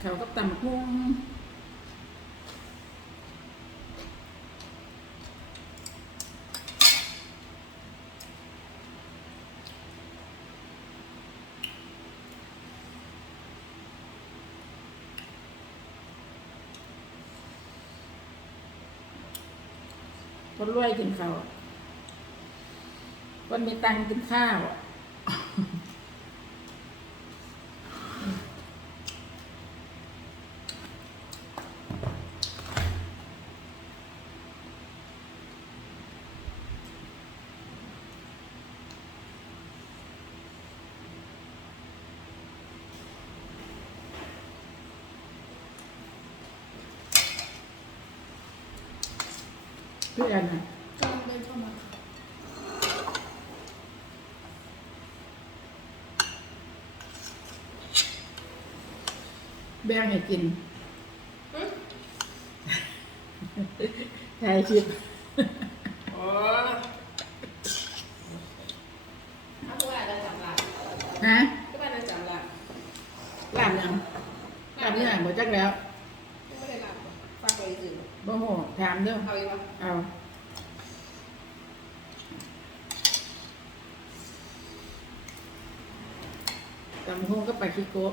เขาก็ตำหุ้งคนรวยกินข้าวคนมีตังกินข้าวอะ เพื่อนนะ กำลังเดินเข้ามา แบ่งให้กินหึถ่ายคลิปอ๋อเอาผู้ว่าจะจำละฮะผู้ว่าจะจำละลาบยังลาบที่ไหนบ่จักแล้วไม่ได้ละฝากไว้อื่นบ่โหถามเด้อเอาอีกวะเอาตำหงก็ไปคิโกะ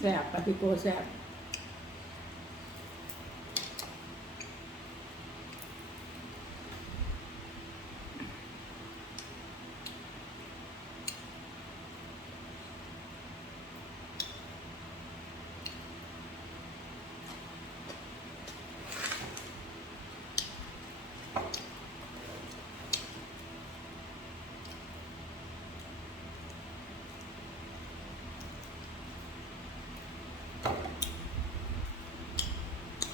แซ่บปาติโกแซ่บ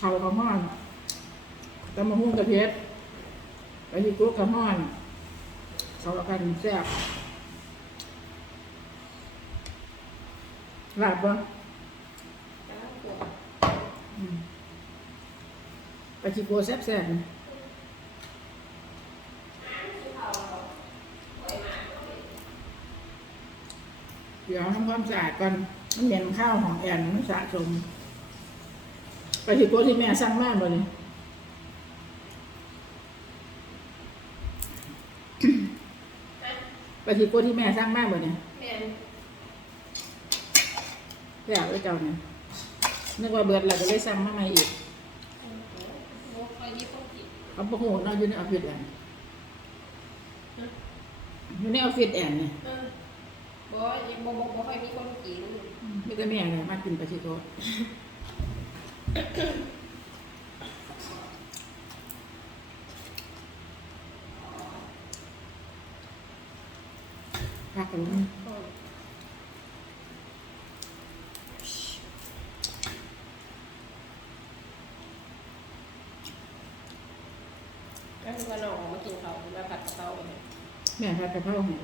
เขากระห้อนตำมะฮุ่งกระเทียมปาติโกกระห้อนเขากันแซ่บลาบบ่กำลังปวดอืมปาติโกแซ่บแซ่บๆนะเดี๋ยวทำความสะอาดก่อนมันเหม็นข้าวของแอนมันสะสม ปาติโกที่แม่สั่งมาบ่เนี่ยปฏิโกที่แม่สร้างมากบ่เนี่ยแม่นแย่ไว้เจ้าเนี่ยนึกว่าเบิดแล้วก็เลยสั่งมาใหม่อีกโอ้โหโอ้คอยมีคนกินเขาบอกโหเนาะอยู่ในออฟฟิศแอนอยู่ในออฟฟิศแอนเนี่ยเออบ่ยังบ่บ่บ่ค่อยมีคนกินมีแต่แม่เลยมากินปฏิโก พักกันเลยก็คือว่าน้องออกมากินเขาวมาผัดกะเพราเนี่ยแม่พัดกระเพราให้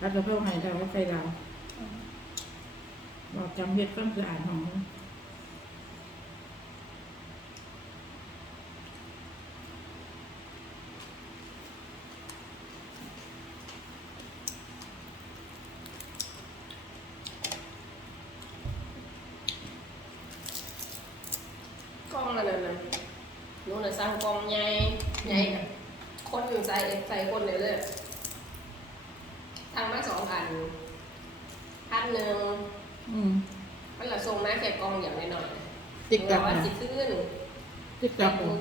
พัดกระเพราให้เราไว้ใส่เราบอกจำเฮ็ดความสะอาดของมัน กล้องนั่นน่ะนะหนูน่ะสั่งกล้องใหญ่ใหญ่น่ะคนอยู่ใส่ใส่คนเดียวเลยทางมาสองอันพัน หนึ่งอืมมันละส่งมาแค่กล้องอย่างน้อยๆติ๊กตักว่านะสิขึ้นติ๊กตักนะ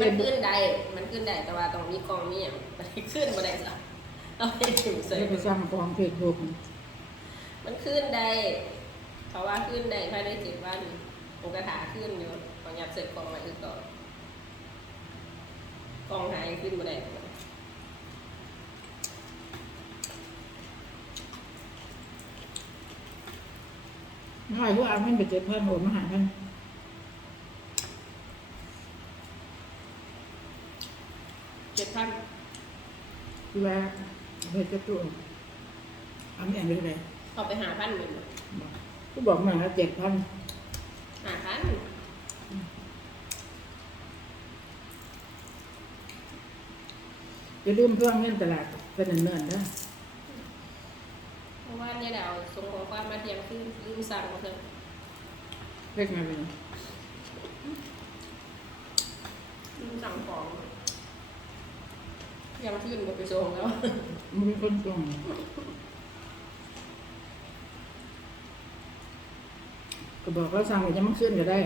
มันขึ้นได้มันขึ้นได้แต่ว่าต้องมีกล้องมีอย่างมันขึ้นมาได้จ้ะเราให้ถึงเสร็จะไปสร้างกองเพจบุกมันขึ้นได้เพราะว่าขึ้นได้ภายในเจ็ดวันผมกระถาขึ้นอยู่ขอยับเสร็จกล้องมาอีกก่อนกล้องหายขึ้นมาได้ น้อยพวกเอาเงินไปเจ็ดพันโอนมาหาพันเจ็ดพันคือว่าเฮ็ดจะตัวเอาแม่นไปเลยเอาไปหาพันหนึ่งก็บอกมาแล้วเจ็ดพันหาพันจะลืมเพื่อนเงินตลาดเป็นเนินๆนะ เพราะว่าเนี่ยเดี๋ยวส่งของความมาเที่ยงคืนลืมสั่งมาเถอะเล็กมาเป็นลืมสั่งของเที่ยังคืนหมดไปส่งแล้ว มันมีคนส่งก็บอกว่าสั่งไว้จะมันคืนก็ได้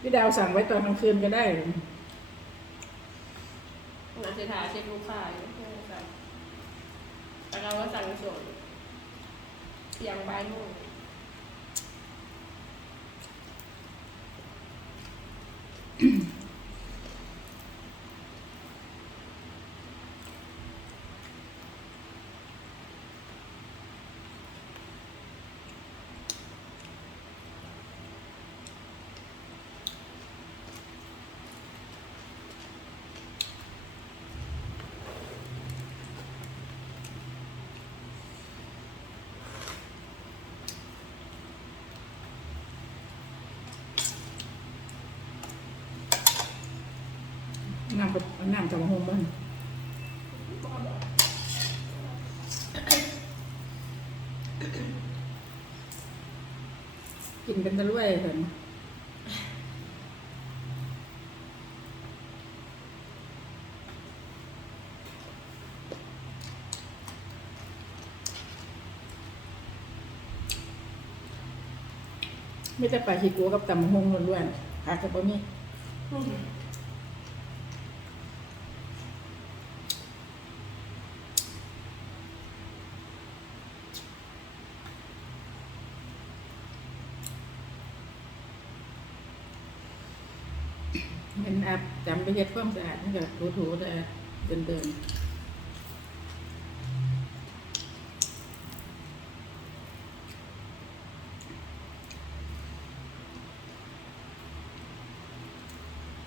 พี่ดาวสั่งไว้ตอนกลางคืนก็ได้นาเสถาเช็คลูกค้าอยู่เพื่อนสั่งแต่เราก็สั่งส่ง เสียงใบมูอ งน้ำกับน้ำกับมะฮงบ้านกินเป็นตะลุ่ยเห็นไม่แต่ปลาขี้กัวกับตำมะฮงล้วนๆหากับบ่มี มันอาบจำ ไปเฮ็ดความสะอาดนี่ก็ถูๆแต่เดินเดิน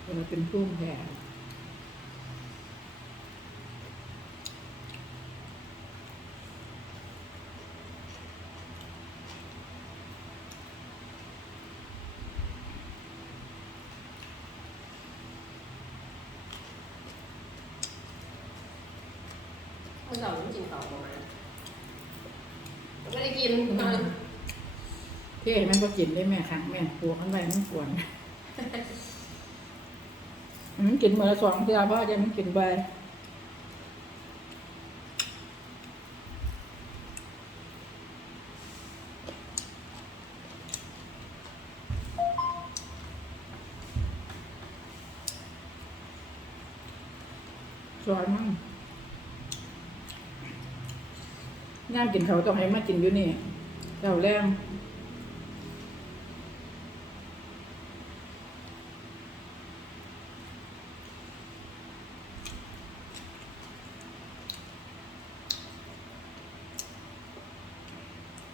เราเป็นพุ่มแผ่ เมื่อเช้าผมกินต่อประมาณไม่ได้กิน เท่มันก็กินได้แม่ครั้งแม่ปวกมันไปมันปวดมันกินมื้อสองเทื่อเพราะจะมันกินใบสอนมั่งย่างกินเขาต้องให้มากินอยู่นี่เจ้าแรง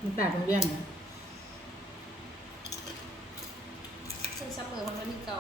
มันแตกตรงเรียนนะเป็นซับเมอร์มันก็ดีเก่า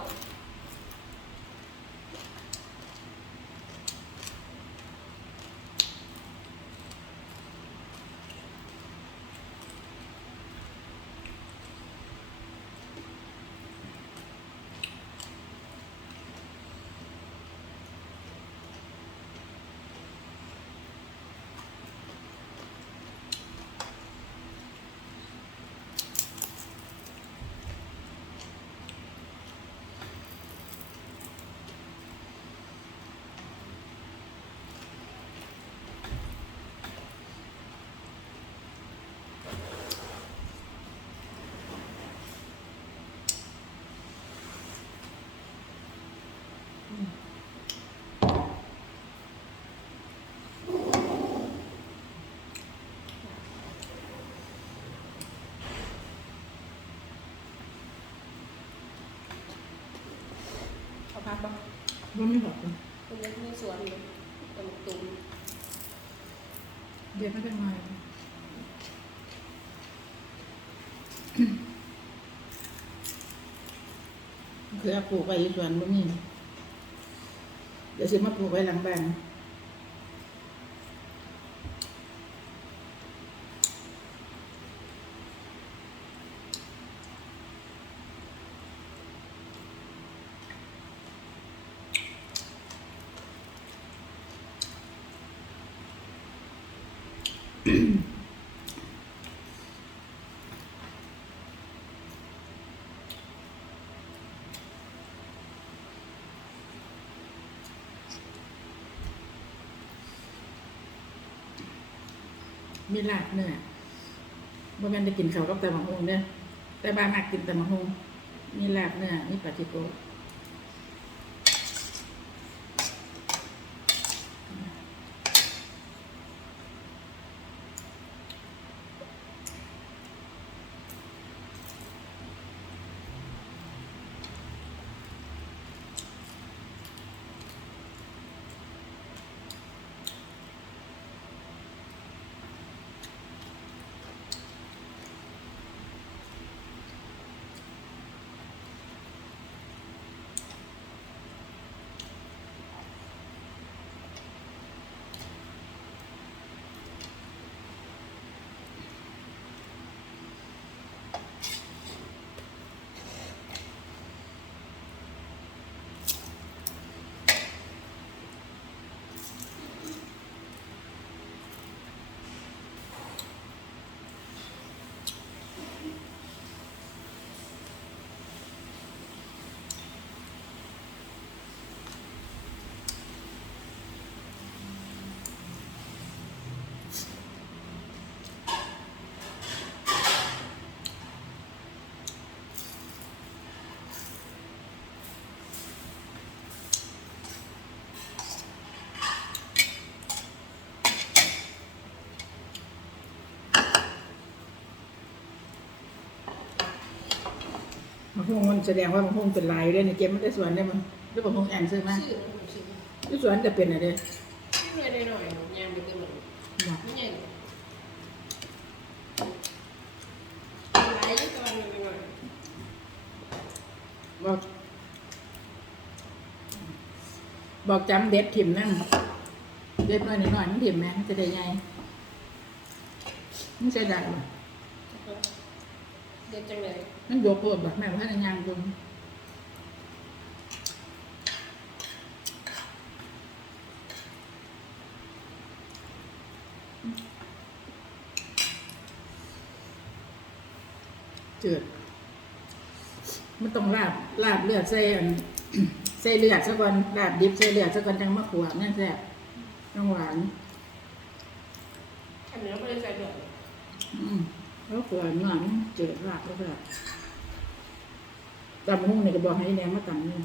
เอา พักบ้างว่าไม่หอกเลยคนเล็กในสวนเลยตำตุ่มเดี๋ยวไม่เป็นไรคือเอาปลูกไปอยู่สวนบ่มีเดี๋ยวสิมาปลูกไว้หลังบ้าน มีลาบเนื้อบ่แม่นได้กินข้าวกับแต่มะฮงเด้อแต่บ้านมากกินแต่มะฮงมีลาบเนื้อมีปลาจิโก มะฮงมันแสดงว่ามะฮงเป็นลายเด้อในเก็บมันได้สวนได้มั้งหรือมะฮงแอนซื้อมาชื่อของชื่ออยู่สวนก็เป็นอะเด้หน่อยหน่อยๆยามไปเต็มหมดบอกไม่ใหญ่หลายตอนหน่อยหน่อยบอกบอกจำเด็ดถิ่มนั่นเด็ดหน่อยหน่อยมันถิ่มแม่มันจะได้ไงไมันใช่ได้บ่เด็ดจังเลย มันโยกโคตรแบบแม่พันยางตรงเจืดมันต้องลาบลาบเลือดใส่อันใส่เลือดซะก่อนลาบดิบใส่เลือดซะก่อนจังมะขวดนั่นแซ่บต้องหวานอันนี้ไม่ได้ใส่เดือดอืมแล้วขวดหวานเจืดลาบแล้วก็ ตำหุ้งนี่ก็บอกให้แดงมาตำนี่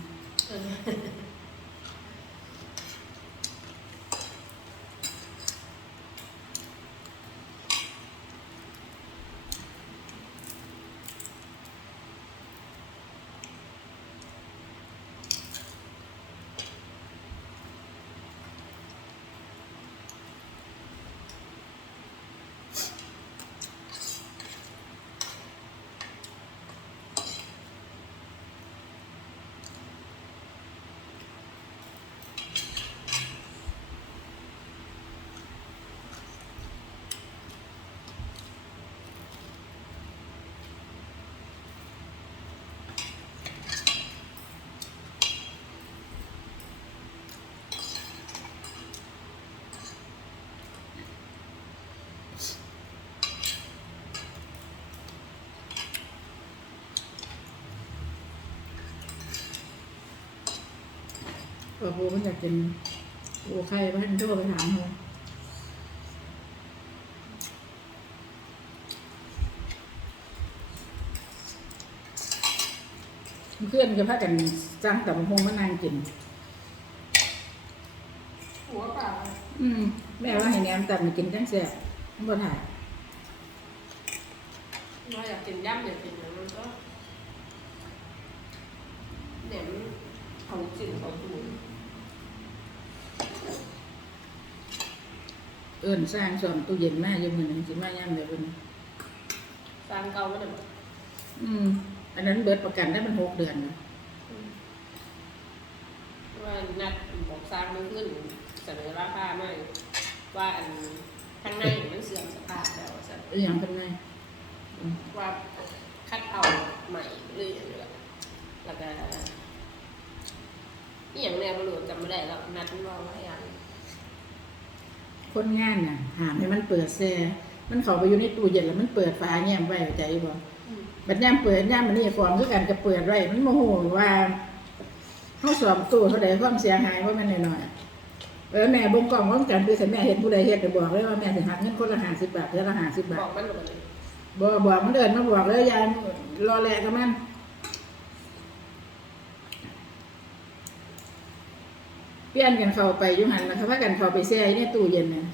เออพอปูมันอยากกินปูไข่บ้านโทรไปถามเขาเพื่อนก็พากันจ้างแต่มะฮงมานั่งกิน หัวเปล่าอืม แม่ว่าให้แหนมตัดมากินจังแซ่บมันบ่ถ่ายเราอยากกินย่ำอยากกินอะไรมันก็แหนมเขาจินเขาตูน อ เอิ้นสร้างซ่อมตู้เย็นมาอยู่มื้อนึงสิมาย่ำเดี๋ยวเพิ่นสร้างเก่าไม่ได้บ่อืม อันนั้นเบิดประกันได้มันหกเดือนนะว่านัดบอกสร้างมือขึ้นเสนอราคามาว่าอันข้างในมันเสื่อมสภาพแล้วว่าซั่นอหย่างเป็นไงอืมว่าคัดเอาใหม่เลยอย่างเงี้ยแล้วก็นี่อย่างแนวบรูจำไม่ได้แล้วนัดมันว่าไว้อย่าง คนงานน่ะหามให้มันเปิดแซ่มันเข้าไปอยู่ในตู้เย็นแล้วมันเปิดฝาแง้มไว้เข้าใจบ่บัดย่ามเปิดย่ามมันนี่ฟอร์มคือกันก็เปิดไว้มันโมโหว่าเฮาสอมตู้เท่าใดความเสียหายเพราะมันน้อยๆเออแม่เบ่งกล้องวงจรปิดถ้าแม่เห็นผู้ใดเฮ็ดก็บอกเลยว่าแม่สิหักเงินคนละ50บาทเดือนละ50บาบอทกมันหมดเลยบอกบอกมันเดินมาบอกเลยยายรอแลกับมัน เปลี่ยนกันเข้าไปอยู่หันนะคะว่ากันเข้าไปแช่ในตู้เย็นน่ะ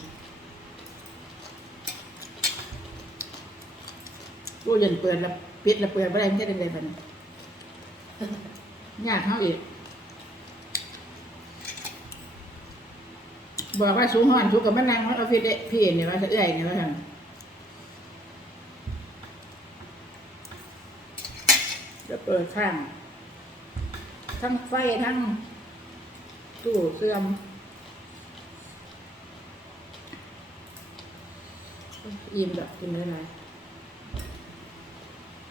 ตู้เย็นเปิดแล้วปิดแล้วเปิดบ่ได้มันจะได้ไงบัดนี้ยากเฮาอีกบอกว่าสูงห่อนสูงกับมันนั่งออฟฟิศเด้พี่เนี่ยว่าจะเอื้อยเนี่ยว่าซั่นจะเปิดข้าง ทั้งไฟทั้ง สู้เสื่อมอิ่มแบบกินได้ไหม